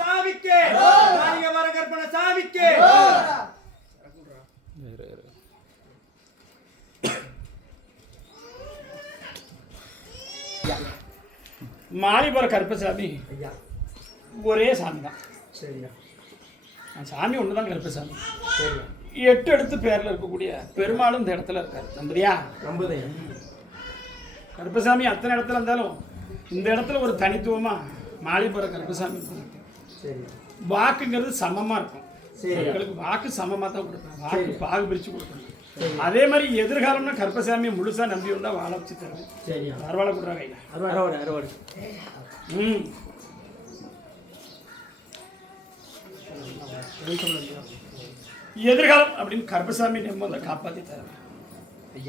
சாமிக்கு சாமிக்கு வர கற்பனை சாமிக்கு மாலிபுரம் கருப்பசாமி ஒரே சாமி தான். சரியா? சாமி ஒன்று தான் கருப்பசாமி. சரியா? 8 எழுத்து பேரில் இருக்கக்கூடிய பெருமாளும் இந்த இடத்துல இருக்காரு. நம்புறியா? நம்புதேன். கருப்பசாமி அத்தனை இடத்துல இருந்தாலும் இந்த இடத்துல ஒரு தனித்துவமா மாலிபுரம் கருப்பசாமி. சரி. வாக்குங்கிறது சமமா இருக்கும். எங்களுக்கு வாக்கு சமமாக தான் கொடுப்பேன். வாக்கு பாகு பிரித்து கொடுப்பேன். அதே மாதிரி எதிர்காலம்னா கருப்பசாமியை முழுசா நம்பி வந்தா வாழ வச்சு தருவேன். சரியா? அறுவாடை கொடுறா கையில. அறுவாடு. எதிர்காலம் அப்படின்னு கருப்பசாமி நம்ம வந்து காப்பாற்றி தருவேன்.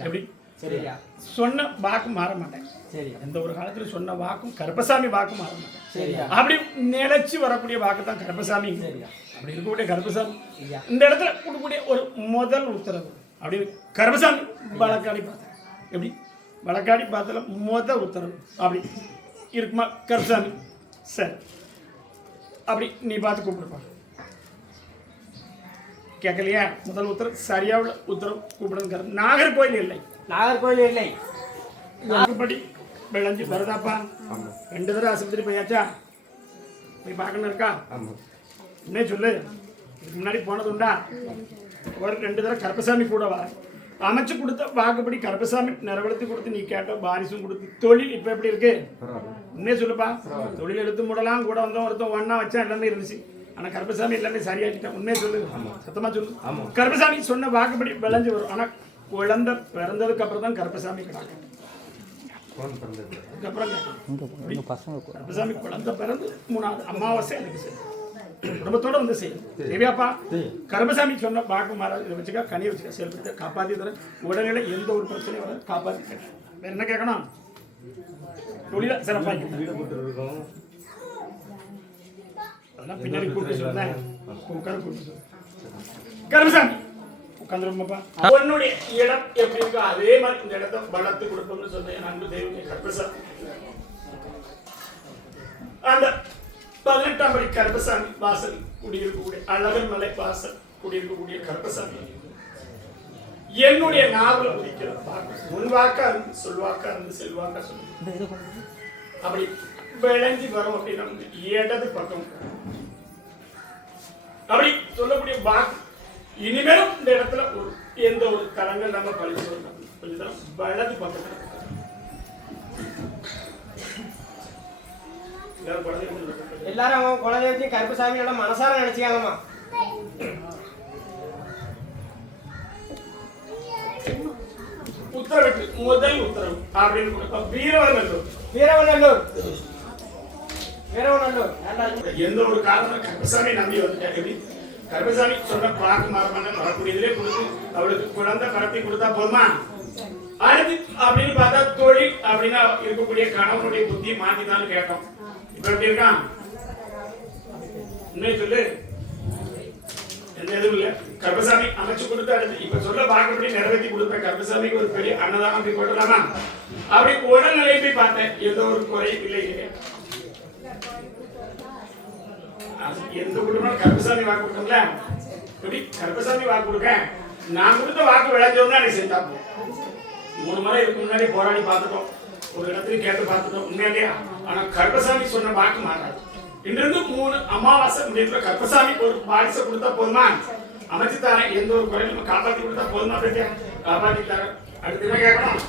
எப்படி? சரியா? சொன்ன வாக்கு மாற மாட்டேன். சரி. எந்த ஒரு காலத்துல சொன்ன வாக்கும் கருப்பசாமி வாக்கு மாற மாட்டேன். சரியா? அப்படி நிலைச்சு வரக்கூடிய வாக்கு தான் கருப்பசாமி. சரியா? அப்படி இருக்கக்கூடிய கருப்பசாமி இந்த இடத்துல கொடுக்கக்கூடிய ஒரு முதல் உத்தரவு அப்படின்னு கருப்பசாமி வழக்காடி பார்த்தேன். எப்படி? வழக்காடி பார்த்தல முதல் உத்தரவு அப்படி இருக்குமா கருப்பசாமி? சரி, அப்படி நீ பார்த்து கூப்பிடுப்பா. கேட்கலையா? முதல் உத்தரவு சரியா உள்ள உத்தரவு கூப்பிடுறது. நாகர்கோயில் இல்லை. நாகர்கோயில் இல்லை. நாகப்படி விளைஞ்சு வருதாப்பா? 2 தடவை ஆஸ்பத்திரி போயாச்சா? போய் பார்க்கணும் இருக்கா? என்ன சொல்லு. இதுக்கு முன்னாடி போனது உண்டா? ஒரு 2 தடவை கருப்பசாமி கூட வர அமைச்சு கொடுத்த வாக்குப்படி கருப்பசாமி நிறைவேற்றி கொடுத்து நீ கேட்ட பாரிசும் கொடுத்து தொழில் இப்போ எப்படி இருக்கு? உண்மையே சொல்லுப்பா. தொழில் எடுத்து மூடலாம் கூட வந்தோம் ஒருத்தன் ஒன்னா வச்சா எல்லாமே இருந்துச்சு. ஆனால் கருப்பசாமி எல்லாமே சரியாக்கிட்டேன். உண்மையே சொல்லு, சத்தமா சொல்லு. கருப்பசாமி சொன்ன வாக்குப்படி விளைஞ்சு வரும். ஆனால் குழந்தை பிறந்ததுக்கு அப்புறம் தான் கருப்பசாமி கிடாக்க. கருப்பசாமி குழந்தை பிறந்து 3வது அமாவாசை எனக்கு சரி குடும்பத்தோட வந்து செய்யும். தேவையாப்பா? கருப்பசாமி சொன்ன வாக்கு மாறாது. இதை வச்சுக்கா, கனியை வச்சுக்கா, செயல்படுத்த காப்பாற்றி தர. உடல்நிலை எந்த ஒரு பிரச்சனையும் வர காப்பாற்றி கேட்டேன். வேற என்ன கேட்கணும்? தொழில சிறப்பாக அதெல்லாம் பின்னாடி கூப்பிட்டு சொன்னேன். உட்காந்து கூப்பிட்டு சொன்னேன். கருப்பசாமி உட்காந்துருப்பா. உன்னுடைய இடம் எப்படி இருக்கோ அதே மாதிரி இந்த இடத்தை வளர்த்து கொடுப்போம்னு சொன்னேன். அன்பு தெய்வமே கருப்பசாமி. அந்த 18ஆம் படி கருப்பசாமி வாசல் குடியிருக்கக்கூடிய அழகர் மலை வாசல் குடியிருக்கக்கூடிய கருப்பசாமி என்னுடைய நாவல உதிக்கிற முன்வாக்கா இருந்து சொல்வாக்கா இருந்து செல்வாக்கா சொல்லு. அப்படி விளைஞ்சி வரும் அப்படின்னா இடது பக்கம் அப்படி சொல்லக்கூடிய வாக்கு. இனிமேலும் இந்த இடத்துல எந்த ஒரு தலங்கள் நம்ம பழிச்சு கொஞ்சம் வலது பக்கத்துல எல்லாரும் குலதெய்வத்தை கருப்பசாமியோட மனசார நினைச்சுக்காங்கம்மா. உத்தரவிட்டு முதல் உத்தரவு அப்படின்னு வீரவநல்லூர் எந்த ஒரு காரணம் கருப்பசாமி நம்பி வந்துட்டாங்க. கருப்பசாமி சொன்ன பாக்கு மாறமான வரக்கூடியதிலே கொடுத்து அவளுக்கு குழந்தை பரப்பி கொடுத்தா போதுமா? அடுத்து அப்படின்னு பார்த்தா தொழில் அப்படின்னா இருக்கக்கூடிய கணவனுடைய புத்தியை மாத்திதான் கேட்டோம். இப்ப எப்படி இருக்கான்? உண்மையை சொல்லு. எந்த எதுவும் இல்ல. கருப்பசாமி அமைச்சு கொடுத்து அடுத்து இப்ப சொல்ல பார்க்கப்படி நிறைவேற்றி கொடுத்த கருப்பசாமிக்கு ஒரு பெரிய அன்னதானம் அப்படி போட்டலாமா? அப்படி உடல்நிலை போய் பார்த்தேன். எந்த ஒரு குறையும் இல்லை. எந்த குடும்பம் கருப்பசாமி வாக்கு கொடுத்தோம்ல, எப்படி கருப்பசாமி வாக்கு கொடுக்க நான் கொடுத்த வாக்கு விளைஞ்சோம்னா எனக்கு செஞ்சா 3 முறை இதுக்கு முன்னாடி போராடி பார்த்துட்டோம். ஒரு இடத்துல கேட்டு பார்த்துட்டோம். உண்மையிலேயே ஆனா கருப்பசாமி சொன்ன வாக்கு மாறாது. இன்றிருந்து 3 அமாவாசை முடியல கருப்பசாமி ஒரு பாரிசை கொடுத்தா போதுமா? அமைச்சு தரேன். எந்த ஒரு குறையும் காப்பாற்றி கொடுத்தா போதுமா? அப்படின்ட்டு காப்பாற்றி தரேன். அடுத்து என்ன கேட்கணும்?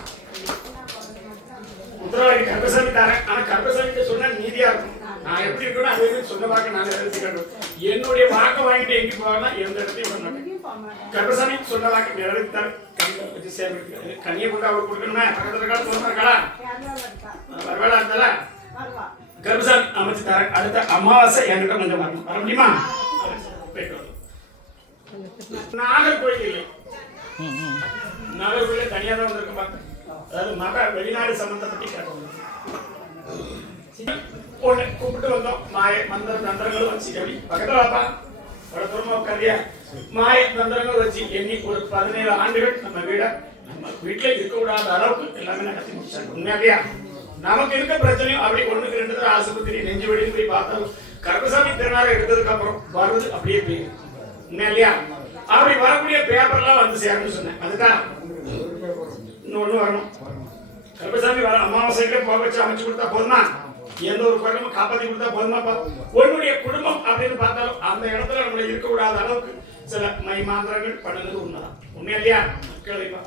உத்தரவாதி கருப்பசாமி தரேன். ஆனா கருப்பசாமி சொன்னா நீதியா இருக்கும். நான் எப்படி இருக்கணும் அதே மாதிரி சொன்ன வாக்கு நான் நிறைவேற்றிக்கணும். என்னுடைய வாக்கை வாங்கிட்டு எங்கே போவாங்கன்னா எந்த இடத்தையும் விட மாட்டேன். கருப்பசாமி சொன்ன வாக்கு நிறைவேற்றி தரேன். வச்சு சேர்ந்து கனியை கொண்டு அவர் கொடுக்கணுமே. பக்கத்துல இருக்கா சொல்ல இருக்கா வரவேளா இருந்தால கருப்பசாமி அமைச்சு தரேன். அடுத்த அமாவாசை என்கிட்ட கொஞ்சம் வரணும். வர முடியுமா? நாகர்கோயில் இல்லை. நாகர்கோயில் தனியாக தான் வந்திருக்க பார்த்தேன். அதாவது மக வெளிநாடு சம்பந்தப்பட்டு கேட்டோம். ஒண்ணு கூப்பிட்டு வந்தோம். மாய மந்திர தந்திரங்களும் வச்சு எப்படி பக்கத்துல வாப்பா ஒரு தூரமா உட்காரியா மாய தந்திரங்கள் வச்சு எண்ணி ஒரு 17 ஆண்டுகள் நம்ம வீட்டுல இருக்கக்கூடாத அளவுக்கு எல்லாமே நடத்தி முடிச்சாங்க. உண்மையாகயா நமக்கு இருக்க பிரச்சனையும் அப்படி 1க்கு 2 தடவை ஆஸ்பத்திரி நெஞ்சு வெளியில் போய் பார்த்தோம். கருப்பசாமி திருநாளை எடுத்ததுக்கு அப்புறம் வருது அப்படியே போயிடும் என்ன இல்லையா? அப்படி வரக்கூடிய பேப்பர்லாம் வந்து சேரணும்னு சொன்னேன். அதுதான் இன்னொன்னு வரணும். கருப்பசாமி வர அமாவாசைகளே போக வச்சு அமைச்சு கொடுத்தா போதுமா? எந்த ஒரு குழம்பு காப்பாற்றி கொடுத்தா போதுமாப்பா? உன்னுடைய குடும்பம் அப்படின்னு பார்த்தாலும் அந்த இடத்துல நம்மள இருக்கக்கூடாத அளவுக்கு சில மைமாந்திரங்கள் பண்ணுறது உண்மைதான். உண்மை இல்லையா? கேளுப்பா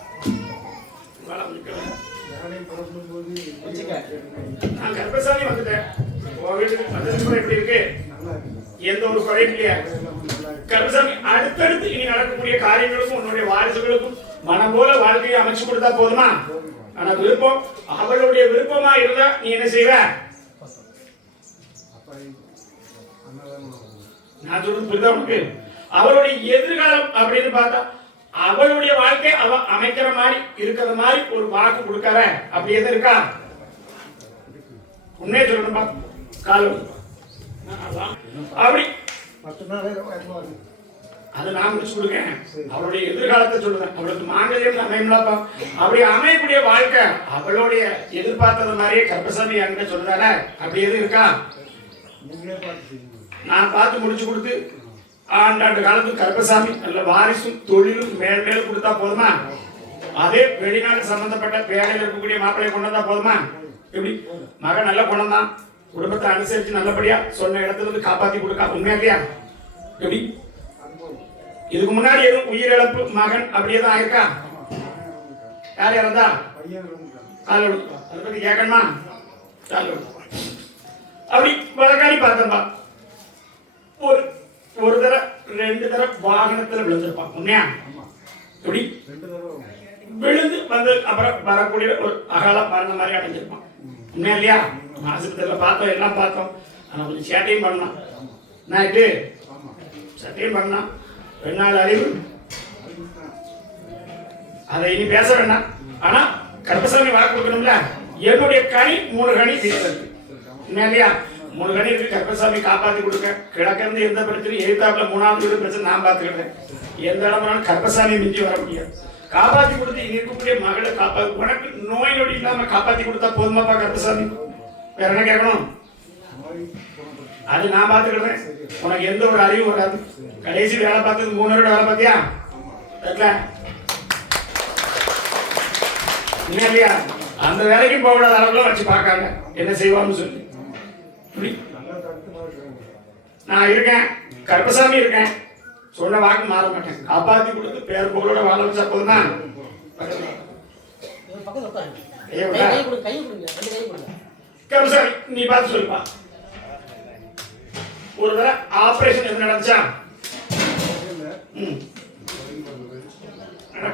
நான் கருப்பசாமி வந்துட்டேன். வீட்டுக்கு வந்ததுக்கு எப்படி இருக்கு? எந்த ஒரு குறையும் இல்லையா? கருப்பசாமி அடுத்தடுத்து இனி நடக்கக்கூடிய காரியங்களுக்கும் உன்னுடைய வாரிசுகளுக்கும் மனம் போல வாழ்க்கையை அமைச்சு கொடுத்தா போதுமா? ஆனா விருப்பம் அவளுடைய விருப்பமா இருந்தா நீ என்ன செய்வ? நான் சொல்றது புரியுதா உனக்கு? அவளுடைய எதிர்காலம் அப்படின்னு பார்த்தா அவளுடைய வாழ்க்கை அவ அமைக்கிற மாதிரி இருக்கிற மாதிரி ஒரு வாக்கு கொடுக்கற அப்படி எது இருக்கா? உண்மையை சொல்லணும்பா. காலம் அப்படி அதை நான் முடிச்சு கொடுக்கேன். அவளுடைய எதிர்காலத்தை சொல்லுவேன். அவளுக்கு மாங்கல்யம் அமையலாப்பா. அப்படி அமையக்கூடிய வாழ்க்கை அவளுடைய எதிர்பார்த்தது மாதிரியே கருப்பசாமி என்கிட்ட சொல்லுதானே அப்படி எது இருக்கா? நான் பார்த்து முடிச்சு கொடுத்து ஆண்டாண்டு காலத்துக்கு கருப்பசாமி நல்ல வாரிசும் தொழிலும் மேல் மேலும் கொடுத்தா போதுமா? அதே வெளிநாடு சம்பந்தப்பட்ட வேலையில் இருக்கக்கூடிய மாப்பிள்ளை கொண்டு வந்தா போதுமா? எப்படி மகன் நல்ல குணம் தான், குடும்பத்தை அனுசரிச்சு நல்லபடியா சொன்ன இடத்துல இருந்து காப்பாத்தி கொடுக்கா. உண்மையா இல்லையா? எப்படி இதுக்கு முன்னாடி எதுவும் உயிரிழப்பு மகன் அப்படியே தான் ஆயிருக்கா? யார் இறந்தா? அதை பத்தி கேட்கணுமா? அப்படி வழக்காடி பார்த்தம்பா. ஒரு தடவை 2 தடவை வாகனத்துல விழுந்திருப்பான். உண்மையா? எப்படி விழுந்து வந்து அப்புறம் வரக்கூடிய ஒரு அகால மரண மாதிரி அடைஞ்சிருப்பான். உண்மையா இல்லையா? ஆஸ்பத்திரியில பார்த்தோம், எல்லாம் பார்த்தோம். ஆனா கொஞ்சம் சேட்டையும் பண்ணலாம். நைட்டு சட்டையும் பண்ணலாம். 2 நாள் அறிவு அதை இனி பேச வேண்டாம். ஆனா கருப்பசாமி வாக்கு கொடுக்கணும்ல. என்னுடைய கனி 3 கனி வீட்டில் இருக்கு. உண்மையா இல்லையா? 3 கனி இருக்கு. கருப்பசாமி காப்பாத்தி கொடுக்க கிழக்கிருந்து எந்த பிரச்சனையும் எழுத்தாப்புல 3வது வீடு பிரச்சனை நான் பார்த்துக்கிட்டேன். எந்த இடம்னாலும் கருப்பசாமி மிஞ்சி வர முடியாது. காப்பாத்தி கொடுத்து இனி இருக்கக்கூடிய மகளை காப்பாத்தி உனக்கு நோய் நொடி இல்லாம காப்பாத்தி கொடுத்தா போதுமாப்பா கருப்பசாமி? வேற என்ன கேட்கணும்? அது நான் பார்த்துக்கிட்டேன். உனக்கு எந்த ஒரு அறிவும் வராது. கடைசி வேலை பார்த்தது 3 வருட வேலை பார்த்தியா? இல்லையா? அந்த வேலைக்கும் போகக்கூடாத அளவுல வச்சு பார்க்காங்க என்ன செய்வான்னு சொல்லி. நான் இருக்கேன், கருப்பசாமி இருக்கேன், சொன்ன வாக்கு மாற மாட்டேன். காப்பாத்தி கொடுத்து பேர் புகழோட வாழ வச்சா போதுமா? கருப்பசாமி நீ பார்த்து சொல்லுப்பா. ஒரு தடவை ஆபரேஷன் எது நடந்துச்சா?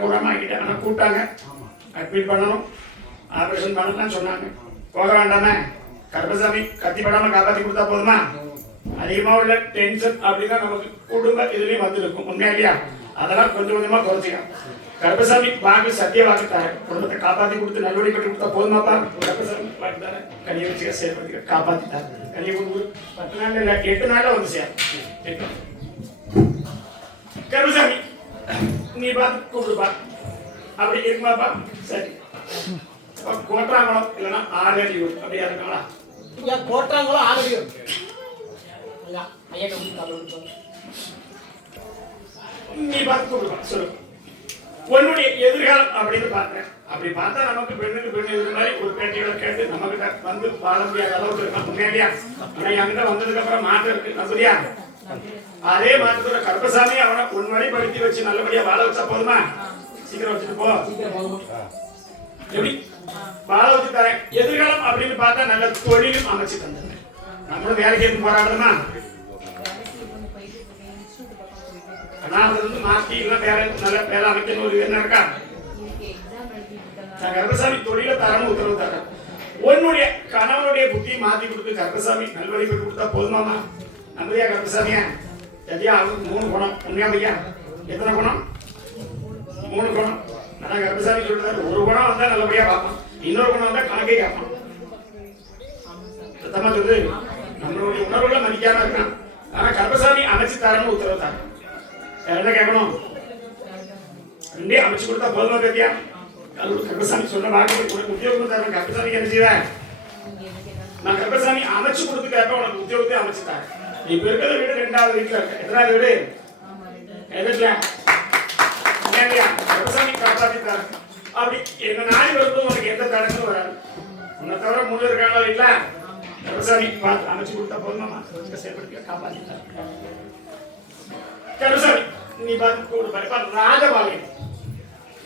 குணமாக்கிட்டேன். ஆனால் கூப்பிட்டாங்க, அட்மிட் பண்ணணும், ஆபரேஷன் பண்ணலாம் சொன்னாங்க. போக வேண்டாமே? கருப்பசாமி கத்திப்படாம காப்பாற்றி கொடுத்தா போதுமா? அதிகமா உள்ள டென்ஷன் அப்படின்னா நமக்கு குடும்ப இதுலயும் வந்து இருக்கும். உண்மையா இல்லையா? அதெல்லாம் கொஞ்சம் கொஞ்சமா குறைச்சிக்கலாம். கருப்பசாமி வாக்கு சத்திய வாக்கு தார குடும்பத்தை காப்பாற்றி கொடுத்து நல்லபடி கட்டி கொடுத்தா போதுமாப்பா? கருப்பசாமி வாக்கு தார கனியை வச்சு செயல்படுத்தி காப்பாற்றி தார கனியை கொடுத்து 10 நாள் இல்லை 8 நாள்ல வந்து சேர். கருப்பசாமி நீ பார்த்து கூப்பிடுப்பா. அப்படி இருக்குமாப்பா? சரி. கோட்டாங்குளம் இல்லைன்னா ஆலடியூர் அப்படியா இருக்காங்களா? கோட்டாங்குளம் ஆலடியூர். நீ பார்த்து கூப்பிடுப்பா. சொல்லு. உன்னுடைய எதிர்காலம் அப்படின்னு பார்த்தேன். அப்படி பார்த்தா நமக்கு பெண்ணுக்கு பெண்ணு இது மாதிரி ஒரு பேட்டிகளை கேட்டு நமக்கு வந்து வாழ முடியாத அளவுக்கு இருக்கான். முன்னாடியா? ஆனா என்கிட்ட வந்ததுக்கு அப்புறம் மாற்றம் இருக்கு. நம்புறியா? அதே மாற்றத்தோட கருப்பசாமி அவனை உன் வழிபடுத்தி வச்சு நல்லபடியா வாழ வச்சா போதுமா? சீக்கிரம் வச்சுட்டு போ. எப்படி வாழ வச்சு தரேன். எதிர்காலம் அப்படின்னு பார்த்தா நல்ல தொழிலும் அமைச்சு தந்தேன். நம்மளும் வேலைக்கு எடுத்து போராடுறோமா? ஆனா அது வந்து மாற்றி இல்லை வேலை நல்ல வேலை அமைக்கணும் ஒரு என்ன இருக்கா? நான் கருப்பசாமி தொழில தரணும் உத்தரவு தரேன். உன்னுடைய கணவனுடைய புத்தியை மாற்றி கொடுத்து கருப்பசாமி நல்வழி போய் கொடுத்தா போதுமாமா? நம்புறியா கருப்பசாமியா? சரியா? அவனுக்கு 3 குணம். உண்மையா பையா? எத்தனை குணம்? 3 குணம். ஆனா கருப்பசாமி சொல்றாரு, ஒரு குணம் வந்தா நல்லபடியா பார்ப்பான், இன்னொரு குணம் வந்தா கணக்கே கேட்பான். சத்தமா சொல்லு. நம்மளுடைய உணர்வுகளை மதிக்காம இருக்கான். ஆனா கருப்பசாமி அமைச்சு தரணும் உத்தரவு தரேன். என்ன கேட்கணும்? 2 அமைச்சு கொடுத்தா போதுமா பேத்தியா? கருப்பசாமி சொன்ன வாக்கு உனக்கு உத்தியோகம் தரேன். கருப்பசாமி என்ன செய்வேன்? நான் கருப்பசாமி அமைச்சு கொடுத்து கேட்பேன், உனக்கு உத்தியோகத்தை அமைச்சு தரேன். இப்ப இருக்கிற வீடு 2வது வீட்டுல இருக்கு. எத்தனாவது வீடு? எதுல? இல்லையா? கருப்பசாமி காப்பாத்திட்டாரு. அப்படி என்ன நாய் வரும்போது உனக்கு எந்த தடங்களும் வராது. உன்னை தவிர 3 இருக்காங்களா வீட்டுல? கருப்பசாமி பார்த்து அமைச்சு கொடுத்தா போதுமாமா செயல்படுத்தி காப்பாத்திட்டாரு. கருப்பசாமி நீ பார்த்து கூட பாரு. ராஜபாளையம்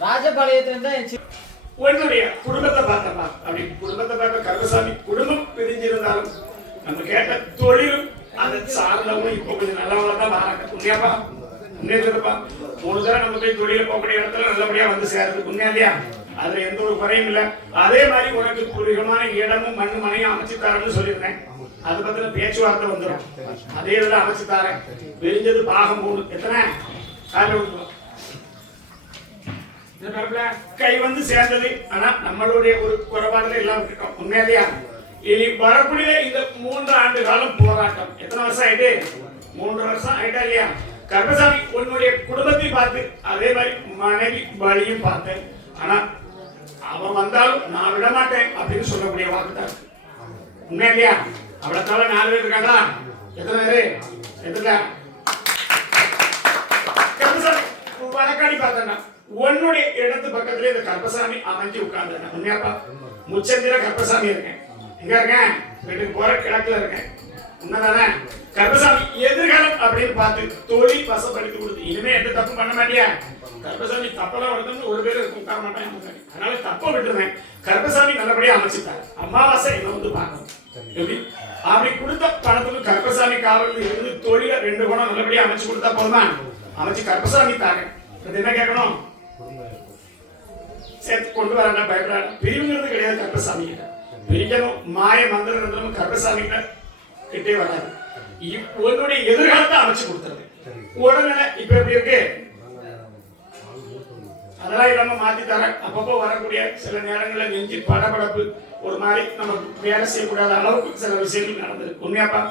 ராஜபாளையத்துல உன்னுடைய குடும்பத்தை பார்த்தப்பா. அப்படி குடும்பத்தை பார்க்க கருப்பசாமி குடும்பம் பிரிஞ்சிருந்தாலும் நம்ம கேட்ட தொழிலும் அதை சார்ந்தவங்க இப்போ கொஞ்சம் நல்லவங்கள தான் பாராட்ட. உண்மையாப்பா? உண்மையா? 3 தடவை நம்ம போய் தொழில போகக்கூடிய இடத்துல நல்லபடியா வந்து சேருது. உண்மையா இல்லையா? அதுல எந்த ஒரு குறையும் இல்லை. அதே மாதிரி உனக்கு பூர்வீகமான இடமும் மண்ணு மனையும் அமைச்சு தரேன்னு சொல்லியிருந்தேன். அது பத்தின பேச்சுவார்த்தை வந்துடும். அதே இதுல அமைச்சு தரேன். விரிஞ்சது பாகம் 3. எத்தனை கை வந்து சேர்ந்தது. ஆனா நம்மளுடைய ஒரு குறைபாடுல எல்லாம் விட்டுட்டோம். உண்மையிலையா? இனி வரக்கூடிய இந்த 3 ஆண்டு காலம் போராட்டம். எத்தனை வருஷம் ஆயிட்டு? 3 வருஷம் ஆயிட்டா இல்லையா? கருப்பசாமி உன்னுடைய குடும்பத்தை பார்த்து அதே மாதிரி மனைவி வழியும் பார்த்தேன். ஆனா அவன் வந்தாலும் நான் விட மாட்டேன் அப்படின்னு சொல்லக்கூடிய வாக்குதான். உண்மையா இல்லையா? அவளை தவிர 4 பேர் இருக்காங்களா? எத்தனை பேரு? எத்தனை? கருப்பசாமி வழக்காடி பார்த்தேன்னா உன்னுடைய இடத்து பக்கத்துல இந்த கருப்பசாமி அமைஞ்சு உட்கார்ந்து. உண்மையாப்பா? முச்சந்திர கருப்பசாமி இருக்கேன். எங்க இருக்கேன்? வீட்டுக்கு போற கிழக்குல இருக்கேன். உண்மைதானே? கருப்பசாமி எதிர்காலம் அப்படின்னு பார்த்து தொழில் வசப்படுத்தி கொடுத்து இனிமே எந்த தப்பும் பண்ண மாட்டியா? கருப்பசாமி தப்பெல்லாம் வளர்த்து ஒரு பேர் உட்கார மாட்டேன். அதனால தப்ப விட்டுருவேன். கருப்பசாமி நல்லபடியா அமைச்சுட்டாரு. அமாவாசை என்ன வந்து பார்க்கணும். எப்படி? அப்படி கொடுத்த பணத்துக்கு கருப்பசாமி காவல் இருந்து தொழில 2 குணம் நல்லபடியா அமைச்சு கொடுத்தா போதுமா? அமைச்சு கருப்பசாமி தாங்க. என்ன கேட்கணும்? சேர்த்து கொண்டு வர பயப்படாது. பிரிவுங்கிறது கிடையாது. கருப்பசாமி கிட்ட பிரிக்கணும் மாய மந்திரம் கருப்பசாமி கிட்டே வராது. உன்னுடைய எதிர்காலத்தை அமைச்சு கொடுத்துருது. உடனே இப்ப எப்படி இருக்கு? அதெல்லாம் இல்லாம மாத்தி தர. அப்பப்போ வரக்கூடிய சில நேரங்களில் நெஞ்சு படபடப்பு ஒரு மாதிரி நம்ம வேலை செய்யக்கூடாத அளவுக்கு சில விஷயங்கள் நடந்திருக்கு. உண்மையாப்பா?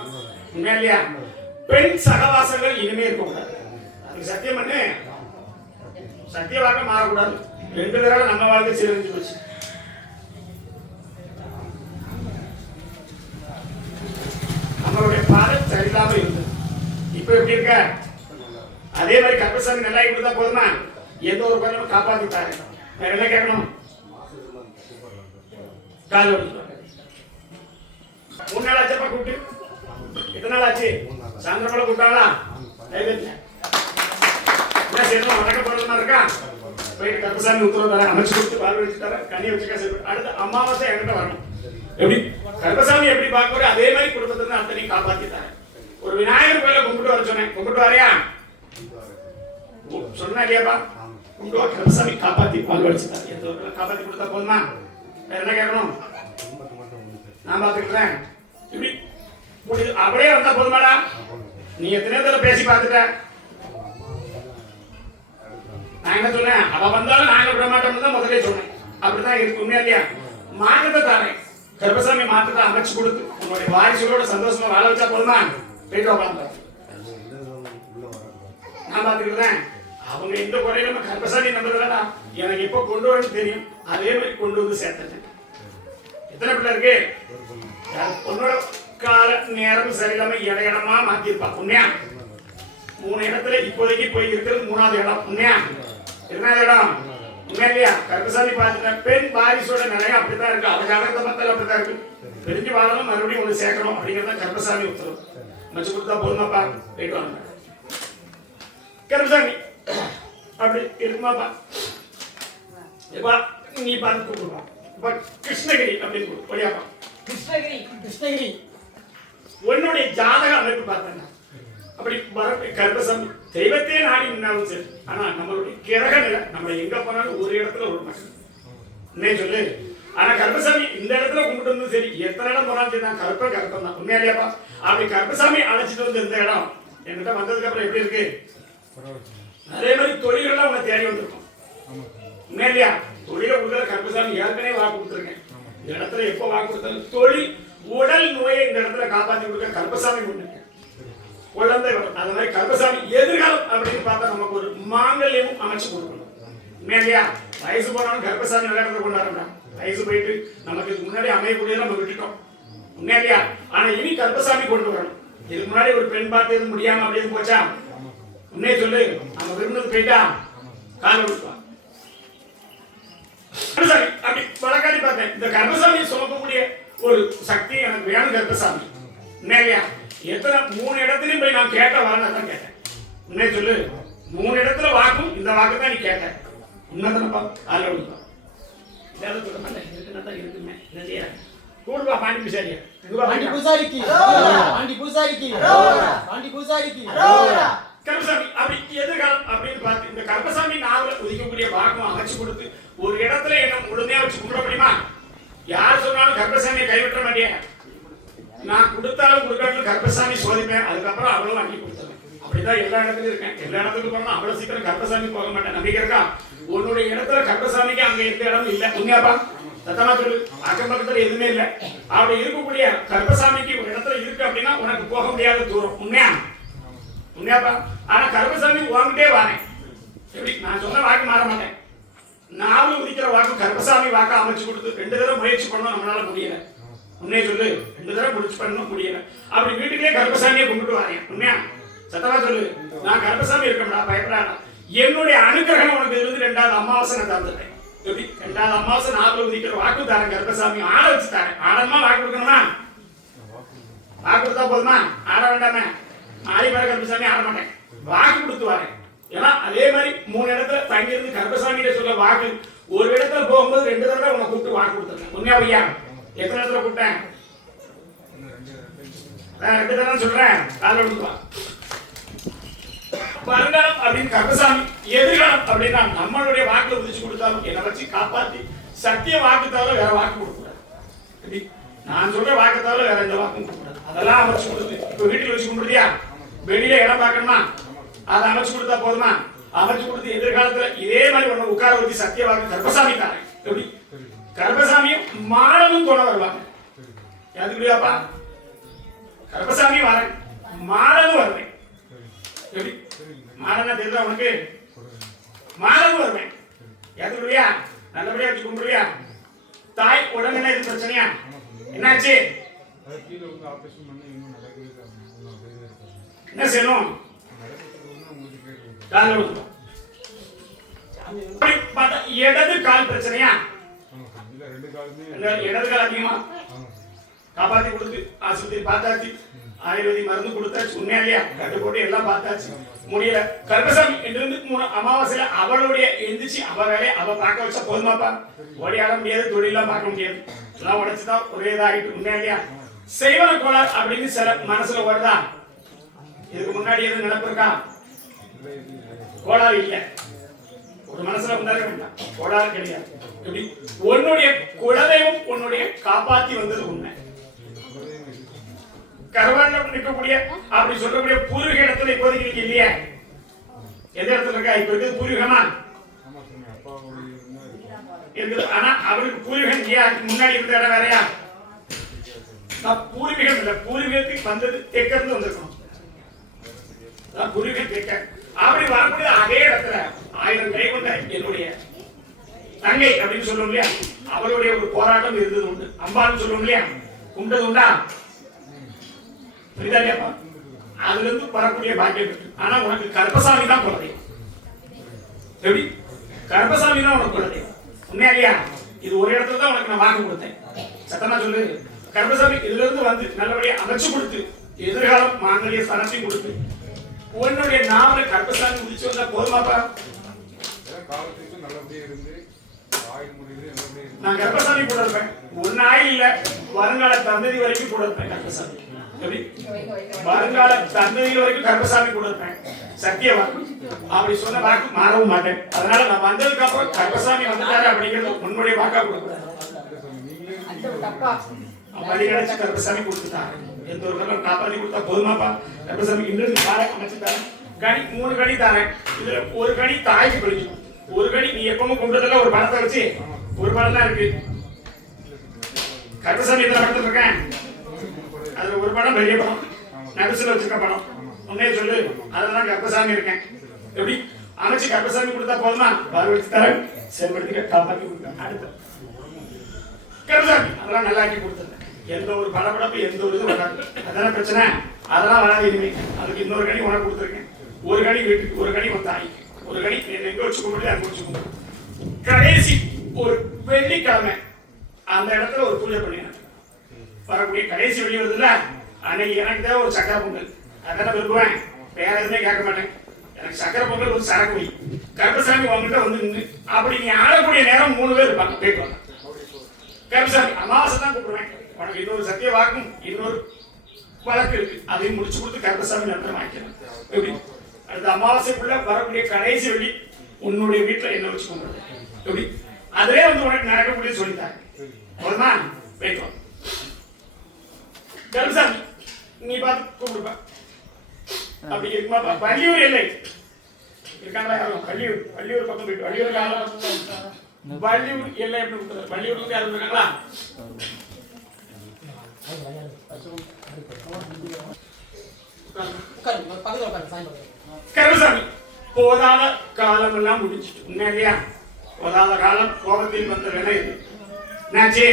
உண்மையா இல்லையா? பெண் சகவாசங்கள் இனிமே இருக்கக்கூடாது. அதுக்கு சத்தியம் பண்ணு. சத்தியவாக மாறக்கூடாது. 2 தடவை நம்ம வாழ்க்கை சீரழிஞ்சு போச்சு. நம்மளுடைய பாதை சரியில்லாம இருந்தது. இப்ப எப்படி இருக்க? அதே மாதிரி கருப்பசாமி நல்லா கொடுத்தா போதுமா? எந்த ஒரு குறையும் காப்பாத்திட்டாரு. வேற என்ன கேட்கணும்? கால் 3 நாள் ஆச்சப்பா கூப்பிட்டு. எத்தனை நாள் ஆச்சு? சாயந்தரம் கூப்பிட்டாங்களா? என்ன செய்யணும்? வணக்கப்படுறதுமா இருக்கா? போயிட்டு கருப்பசாமி உத்தரவு தர அமைச்சு கொடுத்து பால் வச்சு தர கனி வச்சுக்கா சரி. அடுத்த அமாவாசை என்கிட்ட வரணும். எப்படி? கருப்பசாமி எப்படி பார்க்கறோம் அதே மாதிரி குடும்பத்தை அத்தனையும் காப்பாத்திட்டாரு. ஒரு விநாயகர் கோயில கும்பிட்டு வர சொன்னேன். கும்பிட்டு வரையா? சொன்னா இல்லையாப்பா? கும்பிட்டு கருப்பசாமி காப்பாத்தி பால் வச்சுட்டாரு. எந்த ஒரு காப்பாத்தி கொடுத்தா போதுமா? வேற என்ன கேட்கணும்? நான் பாத்துக்கிறேன். இப்படி அப்படியே வந்தா போதுமாடா? நீ எத்தனை தடவை பேசி பார்த்துட்ட? நான் என்ன சொன்னேன்? அவ வந்தாலும் நாங்க விட மாட்டோம்னு தான் முதலே சொன்னேன். அப்படிதான் இருக்கு. உண்மையா இல்லையா? மாற்றத்தை தானே கருப்பசாமி மாற்றத்தை அமைச்சு கொடுத்து உங்களுடைய வாரிசுகளோட சந்தோஷமா வாழ வச்சா போதுமா? போயிட்டு உட்காந்து நான் பாத்துக்கிறேன். அவங்க எந்த குறையும் நம்ம கருப்பசாமி நம்புறதா எனக்கு எப்ப கொண்டு வரணும் தெரியும். அதே மாதிரி கொண்டு வந்து சேர்த்தேன். எத்தனை பிள்ளை இருக்கு? உன்னோட கால நேரம் சரியில்லாம இடமா மாத்திருப்பா. உண்மையா? 3 இடத்துல இப்போதைக்கு போய் இருக்கிறது 3வது இடம். உண்மையா? 2வது இடம். உண்மையா இல்லையா? கருப்பசாமி பார்த்துட்டேன். பெண் வாரிசோட நிலையம் அப்படித்தான் இருக்கு. அவங்க ஜாதகத்தை பார்த்தாலும் அப்படித்தான் இருக்கு. பிரிஞ்சு வாழணும், மறுபடியும் ஒன்று சேர்க்கணும் அப்படிங்கிறத கருப்பசாமி உத்தரவு. மச்சு கொடுத்தா போதுமாப்பா? போயிட்டு வாங்க. கருப்பசாமி அப்படி இருக்குமாப்பா? எப்பா நீ பார்த்து கூப்பிடுவா. கிருஷ்ணகிரி அப்படின்னு கூப்பிடு. வழியாப்பா கிருஷ்ணகிரி. கிருஷ்ணகிரி உன்னுடைய ஜாதக அமைப்பு பார்த்தேன். அப்படி கருப்பசாமி தெய்வத்தையே நாடி நின்னாலும் சரி. ஆனா நம்மளுடைய கிரக நிலை நம்ம எங்க போனாலும் ஒரு இடத்துல ஒரு மக்கள் சொல்லு. ஆனா கருப்பசாமி இந்த இடத்துல கும்பிட்டு வந்து சரி எத்தனை இடம் போனாலும் சரி நான் கருப்பம் தான். உண்மையாலியாப்பா? அப்படி கருப்பசாமி அழைச்சிட்டு வந்து இந்த இடம் என்கிட்ட வந்ததுக்கு அப்புறம் எப்படி இருக்கு? அதே மாதிரி தொழில்கள்லாம் உங்களை தேடி வந்திருக்கும். உண்மையா? தொழில கொடுக்குற கருப்பசாமி ஏற்கனவே வாக்கு கொடுத்துருக்கேன். இந்த இடத்துல எப்போ வாக்கு கொடுத்தாலும் தொழில் உடல் நோயை இந்த இடத்துல காப்பாற்றி கொடுக்க கருப்பசாமி கொண்டிருக்கேன். குழந்தை வரும். அது மாதிரி கருப்பசாமி எதிர்காலம் அப்படின்னு பார்த்தா நமக்கு ஒரு மாங்கல்யமும் அமைச்சு கொடுக்கணும். உண்மையா? வயசு போனாலும் கருப்பசாமி நல்ல இடத்துல கொண்டாடுறா. வயசு போயிட்டு நமக்கு முன்னாடி அமையக்கூடிய நம்ம விட்டுட்டோம். உண்மையா? ஆனா இனி கருப்பசாமி கொண்டு வரணும். இதுக்கு முன்னாடி ஒரு பெண் பார்த்து இது முடியாம அப்படின்னு போச்சா? உன்னே சொல்லு, நம்ம விரும்புறது போயிட்டா கால விட்டுவா. அப்படி வழக்காடி பார்த்தேன். இந்த கர்ப்பசாமியை சுமக்கக்கூடிய ஒரு சக்தி எனக்கு வேணும். கர்ப்பசாமி உண்மையா? எத்தனை 3 இடத்துலயும் போய் நான் கேட்ட வரணும் தான் கேட்டேன். உன்னே சொல்லு, 3 இடத்துல வாக்கும் இந்த வாக்கு தான் நீ கேட்ட. உண்மைதானப்பா? கால விடுப்பா. சொல்ல மாட்டேன், இருக்குன்னா தான் இருக்குமே. என்ன செய்ய கூடுவா பாண்டி பூசாரியா? பாண்டி பூசாரிக்கு பாண்டி பூசாரிக்கு பாண்டி பூசாரிக்கு கர்ப்பசாமி அப்படி எதிர்காலம் அப்படின்னு பார்த்து இந்த கர்ப்பசாமி நாவல உதிக்கக்கூடிய பாகம் அமைச்சு கொடுத்து ஒரு இடத்துல என்ன முழுமையா வச்சு கும்பிட முடியுமா? யார் சொன்னாலும் கர்ப்பசாமியை கைவிட்ட மாட்டேன். நான் கொடுத்தாலும் கொடுக்காலும் கர்ப்பசாமி சோதிப்பேன். அதுக்கப்புறம் அவ்வளவு வாங்கி கொடுத்துருவேன். அப்படிதான் எல்லா இடத்துலயும் இருக்கேன். எல்லா இடத்துக்கும் போனா அவ்வளவு சீக்கிரம் கர்ப்பசாமி போக மாட்டேன். நம்பிக்கை இருக்கா? உன்னுடைய இடத்துல கர்ப்பசாமிக்கு அங்க எந்த இடமும் இல்லை. உண்மையாப்பா? சத்தமா சொல்லு. அக்கம் பக்கத்துல எதுவுமே இல்லை. அப்படி இருக்கக்கூடிய கர்ப்பசாமிக்கு ஒரு இடத்துல இருக்கு அப்படின்னா உனக்கு போக முடியாத தூரம். உண்மையா? உண்மையாப்பா? ஆனா கர்ப்பசாமி வாங்கிட்டே வரேன். எப்படி? நான் சொன்ன வாக்கு மாற மாட்டேன். நாவல் உதிக்கிற வாக்கு கர்ப்பசாமி வாக்கு அமைச்சு கொடுத்து 2 தடவை முயற்சி பண்ணணும். நம்மளால முடியல. உண்மையை சொல்லு, 2 தடவை முயற்சி பண்ணணும், முடியல. அப்படி வீட்டுக்கே கர்ப்பசாமியை கும்பிட்டு வரேன். உண்மையா? சத்தமா சொல்லு. நான் கர்ப்பசாமி இருக்கேன்டா, பயப்படாடா. என்னுடைய அனுகிரகம் உனக்கு இருந்து 2வது அமாவாசை நான் தந்துட்டேன். எப்படி? 2வது அமாவாசை நாவல் உதிக்கிற வாக்கு தரேன். கர்ப்பசாமி ஆட வச்சு தரேன். ஆடமா வாக்கு கொடுக்கணுமா? வாக்கு கொடுத்தா போதுமா? ஆட வேண்டாமே. ஆடி பேர கர்ப்பசாமி ஆட மாட்டேன். வாக்கு கொடுத்து வரேன். ஏன்னா அதே மாதிரி 3 இடத்துல தங்கியிருந்து கர்ப்பசாமியில சொல்ல வாக்கு ஒரு இடத்துல போகும்போது 2 தடவை உன்னை கூப்பிட்டு வாக்கு கொடுத்துருக்கேன். உண்மையா ஐயா? எத்தனை இடத்துல கூப்பிட்டேன்? 2 தடவை சொல்றேன். கால விடுவா. வருங்காலம் அப்படின்னு கர்ப்பசாமி, எதிர்காலம் அப்படின்னா நம்மளுடைய வாக்குல உதிச்சு கொடுத்தாலும் என்னை வச்சு காப்பாத்தி சத்திய வாக்கு தவிர வேற வாக்கு கொடுக்கூடாது. நான் சொல்ற வாக்கு தவிர வேற எந்த வாக்கும் கொடுக்கூடாது. அதெல்லாம் அமைச்சு கொடுத்து இப்ப வீட்டில் வச்சு கும்பிடுறியா? வெளியில இடம் பார்க்கணுமா? அதை அமைச்சு கொடுத்தா போதுமா? அமைச்சு கொடுத்து எதிர்காலத்துல இதே மாதிரி ஒண்ணு உட்கார வச்சு சத்திய வாக்கு கர்ப்பசாமி தாரேன். எப்படி? கர்ப்பசாமியும் மாடனும் கொண்டு வருவாங்க. எதுக்குடியாப்பா? கர்ப்பசாமியும் வரேன், மாடனும் வருவேன். எப்படி? மாடனா தெரியுதா உனக்கு? மாடனும் வருவேன். எதுக்குடியா? நல்லபடியா வச்சு கும்பிடுறியா? தாய் உடனே இது பிரச்சனையா? என்னாச்சு? என்ன செய்யணும்? இடது கால் பிரச்சனையா? இடது கால் அதிகமா காப்பாத்தி கொடுத்து ஆஸ்பத்திரி பார்த்தாச்சு, ஆயுர்வேதி மருந்து கொடுத்தாச்சு. உண்மையா இல்லையா? கட்டு போட்டு எல்லாம் பார்த்தாச்சு, முடியல. கர்ப்பசாமி இருந்து 3 அமாவாசையில அவளுடைய எந்திரிச்சு அவ வேலையை அவ பார்க்க வச்சா போதுமாப்பா? ஓடியாட முடியாது, தொழிலாம் பார்க்க முடியாது. எல்லாம் உடைச்சுதான் ஒரே இதாகிட்டு. உண்மையா இல்லையா? செய்வன கோளாறு அப்படின்னு சில மனசுல வருதா? இதுக்கு முன்னாடி எதுவும் நினைப்பு இருக்கா? கோளாறு இல்ல, ஒரு மனசுல வந்தாலே வேண்டாம். கோளாறு கிடையாது. எப்படி? உன்னுடைய குலதெய்வம் உன்னுடைய காப்பாத்தி வந்தது உண்மை. கருவாண்ட நிற்கக்கூடிய அப்படி சொல்லக்கூடிய பூர்வீக இடத்துல இப்போதைக்கு நீங்க இல்லையா? எந்த இடத்துல இருக்கா? இப்ப இருக்குது பூர்வீகமா இருக்குது. ஆனா அவருக்கு பூர்வீகம் இல்லையா? முன்னாடி இருந்த இடம் வேறையா? நான் பூர்வீகம் இல்ல, பூர்வீகத்துக்கு வந்தது தெற்க இருந்து வந்திருக்கணும். பூர்வீகம் தெற்க. அப்படி வரக்கூடிய அதே இடத்துல 1000 கை கொண்ட என்னுடைய தங்கை அப்படின்னு சொல்லுவோம் இல்லையா? அவளுடைய ஒரு போராட்டம் இருந்தது உண்டு. அம்பான்னு சொல்லுவோம் இல்லையா? கும்பிட்டது உண்டா? புரியுதா இல்லையாப்பா? அதுல இருந்து வரக்கூடிய பாக்கியம் இருக்கு. ஆனா உனக்கு கர்ப்பசாமி தான் குலதெய்வம். எப்படி? கர்ப்பசாமி தான் உனக்கு குலதெய்வம். உண்மையா இல்லையா? இது ஒரு இடத்துல தான் உனக்கு நான் வாக்கு கொடுத்தேன். சத்தமா சொல்லு. கர்ப்பசாமி இதுல இருந்து வந்து நல்லபடியா அமைச்சு கொடுத்து எதிர்காலம் மாங்கல்ய ஸ்தானத்தையும் கொடுத்து உன்னுடைய நாமல கர்ப்பசாமி முடிச்சு வந்தா போதுமாப்பா? நான் கர்ப்பசாமி கூட இருப்பேன். ஒன்னு ஆயில் இல்ல, வருங்கால தந்ததி வரைக்கும் கூட இருப்பேன் கர்ப்பசாமி. எப்படி? வருங்கால தந்ததி வரைக்கும் கர்ப்பசாமி கூட இருப்பேன். சத்தியமா அப்படி சொன்ன வாக்கு மாறவும் மாட்டேன். அதனால நான் வந்ததுக்கு அப்புறம் கர்ப்பசாமி வந்துட்டாரு அப்படிங்கிறது உன்னுடைய வாக்கா கொடுக்கூடாது. வழி கிடைச்சு கர்ப்பசாமி கொடுத்துட்டாரு. எந்த ஒரு கல்லும் காப்பாற்றி கொடுத்தா போதுமாப்பா? கர்ப்பசாமி இன்னொரு தாரை அமைச்சுட்டாரு. கனி 3 கனி தாரேன். இதுல ஒரு கனி தாய்க்கு பிடிக்கும், ஒரு கனி நீ எப்பவும் கும்பிட்டதுல ஒரு பழத்தை வச்சு ஒரு பழம் தான் இருக்கு. கர்ப்பசாமி எத்தனை படத்துல இருக்கேன்? அதுல ஒரு படம் பெரிய படம், நடுசுல வச்சிருக்க படம். உன்னே சொல்லு, அதெல்லாம் கர்ப்பசாமி இருக்கேன். எப்படி அமைச்சு கர்ப்பசாமி கொடுத்தா போதுமா? பாரு வச்சு தரேன், செயல்படுத்திக்க, காப்பாற்றி கொடுக்க. அடுத்த கர்ப்பசாமி அதெல்லாம் நல்லா ஆக்கி கொடுத்துருந்தேன். எந்த ஒரு படப்படப்பு எந்த ஒரு இது வராது. அதான பிரச்சனை. அதெல்லாம் வராது இனிமே. அதுக்கு இன்னொரு கனி உனக்கு கொடுத்துருக்கேன். ஒரு கனி வீட்டுக்கு, ஒரு கனி உன் தாய்க்கு, ஒரு கனி எங்க வச்சுக்க முடியாது அங்கே வச்சுக்க முடியும். கடைசி ஒரு வெள்ளிக்கிழமை அந்த இடத்துல ஒரு பூஜை பண்ணினாங்க. வரக்கூடிய கடைசி வெள்ளி வருதுல்ல, அன்னைக்கு எனக்கு தான் ஒரு சக்கரை பொங்கல். அதான் விரும்புவேன், வேற எதுவுமே கேட்க மாட்டேன். எனக்கு சக்கரை பொங்கல் ஒரு சரக்கு வை. கருப்பசாமி உங்ககிட்ட வந்து நின்று அப்படி நீ ஆடக்கூடிய நேரம் 3 பேர் இருப்பாங்க. போயிட்டு வாங்க கருப்பசாமி. அமாவாசை தான் கூப்பிடுவேன். உனக்கு இன்னொரு சத்திய வாக்கும் இன்னொரு வழக்கு இருக்கு, அதையும் முடிச்சு கொடுத்து கருப்பசாமி நடத்த வாங்கிக்கலாம். எப்படி அடுத்த அமாவாசைக்குள்ள வரக்கூடிய கடைசி வெள்ளி உன்னுடைய வீட்டுல என்ன வச்சு கொண்டு எப்படி அதுவே வந்து உனக்கு நடக்கக்கூடிய சொல்லித்தாங்க. போதுமா? போயிட்டு வாங்க கருப்பசாமி. நீ பார்த்து கூப்பிடுப்பா. அப்படி இருக்குமா? வள்ளியூர் எல்லை இருக்காங்களா யாரும்? வள்ளியூர் பக்கம் போயிட்டு வள்ளியூர் எல்லை எப்படி கொடுக்குறது? வள்ளியூர் யாரும் இருக்காங்களா? கருப்பசாமி, போதாத காலம் எல்லாம் முடிஞ்சிட்டு உண்மை இல்லையா? போதாத காலம் கோபத்தில் வந்த வேலை இது. என்னாச்சு?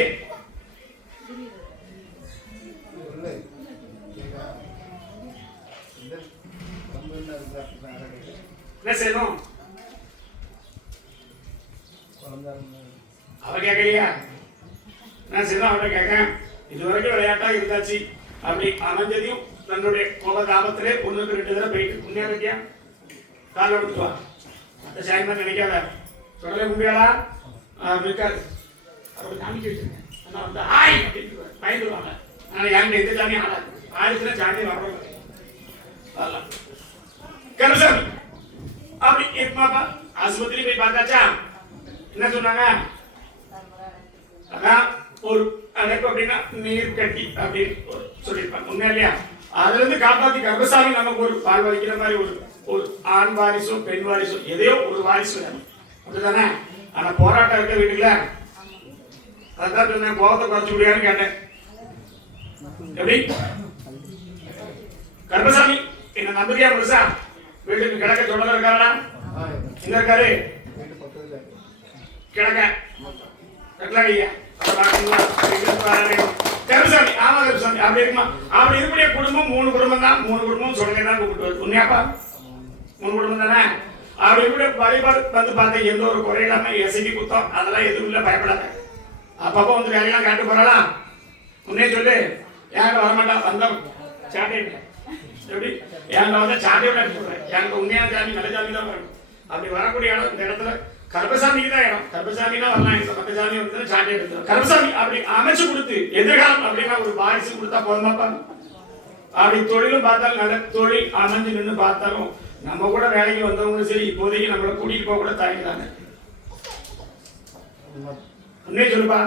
என்ன செய்யணும்? அவ கேட்கலையா? என்ன செய்யணும்? அவட கேட்க இதுவரைக்கும் விளையாட்டா இருந்தாச்சு. அப்படி அமைஞ்சதையும் தன்னுடைய கோபதாபத்திலே 1க்கு 2 தடவை போயிட்டு உண்மையா இருக்கியா? கால் எடுத்துட்டு வா. அந்த சாயமா நினைக்காத. தொடரே முடியாதா? இருக்காது. அவர் காமிக்க வச்சிருக்கேன். ஆனால் வந்து ஆய் அப்படின்னு பயந்துருவாங்க. ஆனால் என்கிட்ட எந்த சாமியும் ஆடாது. ஆயிரத்துல சாமி வரணும். அதெல்லாம் கருப்பசாமி அப்படி இருக்குமாப்பா. ஆஸ்பத்திரி போய் பார்த்தாச்சா? என்ன சொன்னாங்க? அதான் ஒரு அடைப்பு அப்படின்னா நீர் கட்டி அப்படின்னு சொல்லியிருப்பாங்க. உண்மையா இல்லையா? அதுல இருந்து காப்பாத்தி கருப்பசாமி நமக்கு ஒரு பால் வலிக்கிற மாதிரி ஒரு ஆண் வாரிசோ பெண் வாரிசோ எதையோ ஒரு வாரிசு வேணும். அப்படிதானே? ஆனா போராட்டம் இருக்க வீட்டுல அதான் சொன்னேன், கோபத்தை குறைச்சு முடியாதுன்னு கேட்டேன். எப்படி கருப்பசாமி என்ன நம்பிக்கையா முழுசா வீட்டுக்கு கிழக்க சொல்ல இருக்காரா? எங்க இருக்காரு? கிழக்க கட்டளையா கருப்பசாமி. ஆமா கருப்பசாமி. அப்படி இருக்குமா? அப்படி இருக்கக்கூடிய குடும்பம் 3 குடும்பம் தான். 3 குடும்பம் சொல்லுங்க தான் கூப்பிட்டு வருது. உண்மையாப்பா? 3 குடும்பம் தானே? அப்படி இருக்கக்கூடிய வழிபாடு வந்து பார்த்தா எந்த ஒரு குறை இல்லாம எசைக்கு குத்தம் அதெல்லாம் எதுவும் இல்லை. பயப்படாத. அப்பப்போ வந்து வேலையெல்லாம் காட்டு போறாளா? உன்னே சொல்லு. என்கிட்ட வரமாட்டான். வந்தா சாட்டை எப்படி என்கிட்ட வந்தா சாட்டையோட அடிச்சு விடுறேன். என்கிட்ட உண்மையான சாமி நல்ல சாமி தான் வரணும். அப்படி வரக்கூடிய இடம் இந்த இடத்துல கருப்பசாமிக்கு தான் இடம். கருப்பசாமினா வரலாம். இந்த பக்க சாமி வந்து சாட்டை எடுத்து கருப்பசாமி அப்படி அமைச்சு கொடுத்து எதிர்காலம் அப்படின்னா ஒரு வாரிசு கொடுத்தா போதுமாப்பா? அப்படி தொழிலும் பார்த்தாலும் நல்ல தொழில் அமைஞ்சு நின்று பார்த்தாலும் நம்ம கூட வேலைக்கு வந்தவங்களும் சரி இப்போதைக்கு நம்மளை கூட்டிட்டு போக கூட தயங்குறாங்க. உண்மையே சொல்லுப்பா.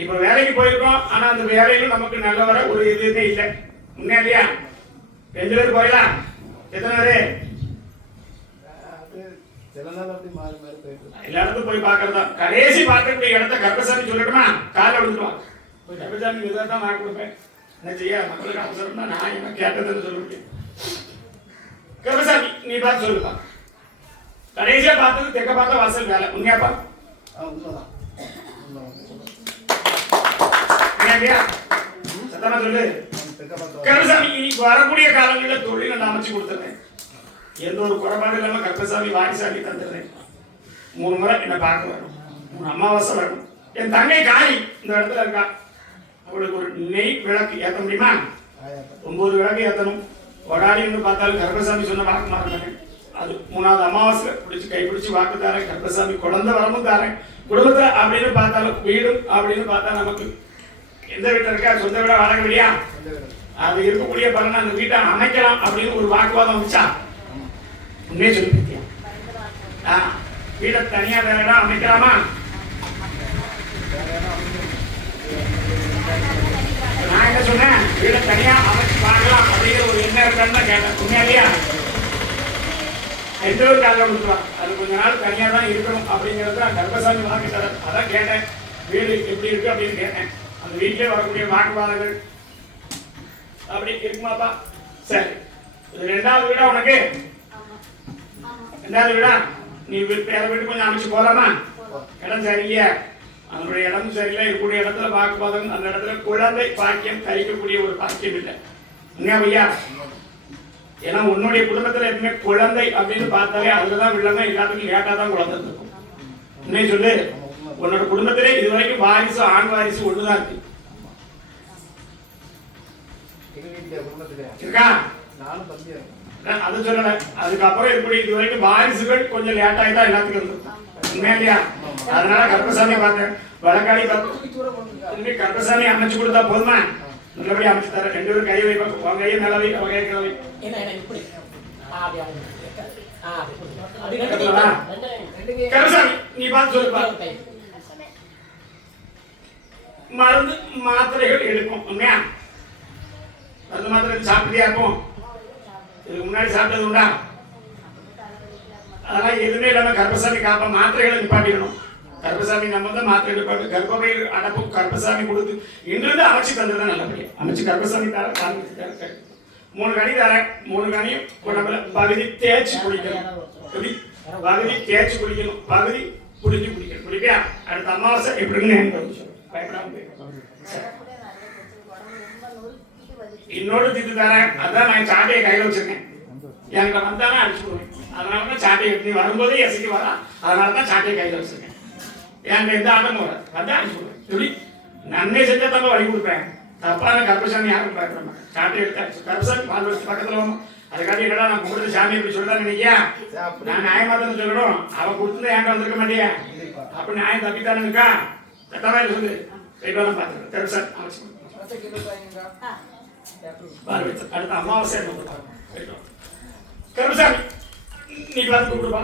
இப்ப வேலைக்கு போயிருக்கோம். ஆனா அந்த வேலையிலும் நமக்கு நல்ல வர ஒரு இதுவே இல்லை. உண்மையா இல்லையா? 2 பேர் போயிடலாம். எத்தனை பேரு? எல்லா இடத்துக்கும் போய் பாக்குறதா. கடைசி பார்க்கக்கூடிய இடத்த கருப்பசாமி சொல்லட்டுமா? காலை விழுந்துருவான். கருப்பசாமி விதத்தான் நான் கொடுப்பேன். என்ன செய்ய? மக்களுக்கு அவசரம்னா நான் என்ன கேட்டதுன்னு சொல்ல முடியும். கருப்பசாமி நீ பார்த்து சொல்லுப்பா. கடைசியா பார்த்தது தெக்க பார்த்தா வாசல் வேலை. உண்மையாப்பா? சத்தமா சொல்லு. கருப்பசாமி இனி வரக்கூடிய காலங்களில் தொழில் நான் அமைச்சு கொடுத்துறேன். எந்த ஒரு குறைபாடு இல்லாம கருப்பசாமி வாரிசாமி தந்துடுறேன். 3 முறை என்ன பார்க்க வரணும். 3 அமாவாசை வரணும். என் தங்கை காளி இந்த இடத்துல இருக்கா. அவளுக்கு ஒரு நெய் விளக்கு ஏற்ற முடியுமா? 9 விளக்கு ஏற்றணும். கொடாடின்னு பார்த்தாலும் கருப்பசாமி சொன்ன வாக்கு மாறேன். அது 3வது அமாவாசை பிடிச்சி கைப்பிடிச்சு வாக்கு தாரேன். கருப்பசாமி குழந்தை வரமும் தாரேன். குடும்பத்தை அப்படின்னு பார்த்தாலும் வீடும் அப்படின்னு பார்த்தா நமக்கு எந்த வீட்டில் இருக்கா? சொந்த வீடா வாடகை வீடியா? அது இருக்கக்கூடிய பலனை அந்த வீட்டை அமைக்கலாம் அப்படின்னு ஒரு வாக்குவாதம் வந்துச்சா? உண்மையே சொல்லி வீட்டை தனியா வேற இடம் அமைக்கலாமா? நான் என்ன சொன்னேன்? வீட்டை தனியா அமைச்சு வாங்கலாம் அப்படிங்கிற ஒரு எண்ணம் இருக்கான்னு கேட்டேன். உண்மையா இல்லையா? 2 பேர் காலையில் கொடுத்துருவாங்க. அது கொஞ்ச நாள் தனியா தான் இருக்கணும் அப்படிங்கிறது தான் கருப்பசாமி வாக்கு தர. அதான் கேட்டேன், வீடு எப்படி இருக்கு அப்படின்னு கேட்டேன். அந்த வீட்டிலே வரக்கூடிய வாக்குவாதங்கள் அப்படி இருக்குமாப்பா? சரி, இது 2வது வீடா உனக்கு? 2வது வீடா? நீ வேற வீட்டு கொஞ்சம் அமைச்சு போலாமா? இடம் சரியில்லையா? அதனுடைய இடமும் சரியில்லை. இருக்கக்கூடிய இடத்துல வாக்குவாதம், அந்த இடத்துல குழந்தை பாக்கியம் கழிக்கக்கூடிய ஒரு பாக்கியம் இல்லை. என்ன ஐயா? ஏன்னா உன்னுடைய குடும்பத்துல எப்பவுமே குழந்தை அப்படின்னு பார்த்தாலே அதுலதான் வில்லங்க, எல்லாத்துக்கும் லேட்டா தான் குழந்தை இருக்கும். என்ன சொல்லு, உன்னோட குடும்பத்திலே இதுவரைக்கும் வாரிசு ஆண் வாரிசு ஒண்ணுதான் இருக்கு இருக்கா? அது சொல்லல. அதுக்கப்புறம் எப்படி இதுவரைக்கும் வாரிசுகள் கொஞ்சம் லேட் ஆகிதான் எல்லாத்துக்கும் இருந்திருக்கும். உண்மையா இல்லையா? அதனால கருப்பசாமி பார்த்தேன், வழக்காடி பார்த்து கருப்பசாமி அமைச்சு கொடுத்தா போதுமா? நல்லபடி அமைச்சு தர. 2 பேரும் கை வைப்பாங்க, உன் கையை மேல வை, அவன் கை கீழ வை. கருப்பசாமி நீ பார்த்து சொல்லுப்பா. மருந்து மாத்திரைகள் எடுக்கும். உண்மையா? மருந்து மாத்திரை சாப்பிட்டே இருக்கும். இதுக்கு முன்னாடி சாப்பிட்டது உண்டா? அதெல்லாம் எதுவுமே இல்லாம கருப்பசாமி காப்ப மாத்திரைகளை நிப்பாட்டிக்கணும். கருப்பசாமி நம்ம தான் மாத்திரை நிப்பாட்டு. கர்ப்பப்பை அடப்பு கருப்பசாமி கொடுத்து இன்றிருந்து அமைச்சு தந்துதான் நல்லபடியா அமைச்சு கருப்பசாமி தர. 3 கனி தரேன். 3 கனியும் உடம்புல பகுதி தேய்ச்சி குடிக்கணும். பகுதி தேய்ச்சி குடிக்கணும், பகுதி குடிஞ்சு குடிக்கணும். குடிப்பியா? அடுத்த அமாவாசை எப்படின்னு பயப்படாம இன்னொரு திட்டு தரேன். அதான் நான் சாட்டையை கையில் வச்சிருக்கேன். என்கிட்ட வந்தானே அடிச்சுடுவேன். அதனாலதான் சாட்டையை எடுத்து வரும்போதே எசைக்கு வரா. அதனாலதான் சாட்டையை கையில் வச்சிருக்கேன். என்கிட்ட எந்த ஆட்டமும் வராது. வந்தா அடிச்சுடுவேன். எப்படி நன்மை செஞ்சா தம்ப வழி கொடுப்பேன். தப்பான கருப்பசாமி யாரும் பயப்பட மாட்டேன். சாட்டை எடுத்து கருப்பசாமி 4 வருஷத்து பக்கத்துல வரணும். அதுக்காண்டி என்னடா நான் கும்பிட்டு சாமி எப்படி சொல்றேன் நினைக்கியா? நான் நியாயமா தான் சொல்லணும். அவ கொடுத்துருந்தா என்கிட்ட வந்திருக்க மாட்டியா? அப்ப நியாயம் தப்பித்தானே இருக்கா? தட்டமா சொல்லு. போயிட்டு வரலாம் பார்த்துருக்கேன். கருப்பசாமி அமைச்சு அடுத்த அமாவாசை கருப்பசாமி நீ பார்த்து கூப்பிடுப்பா.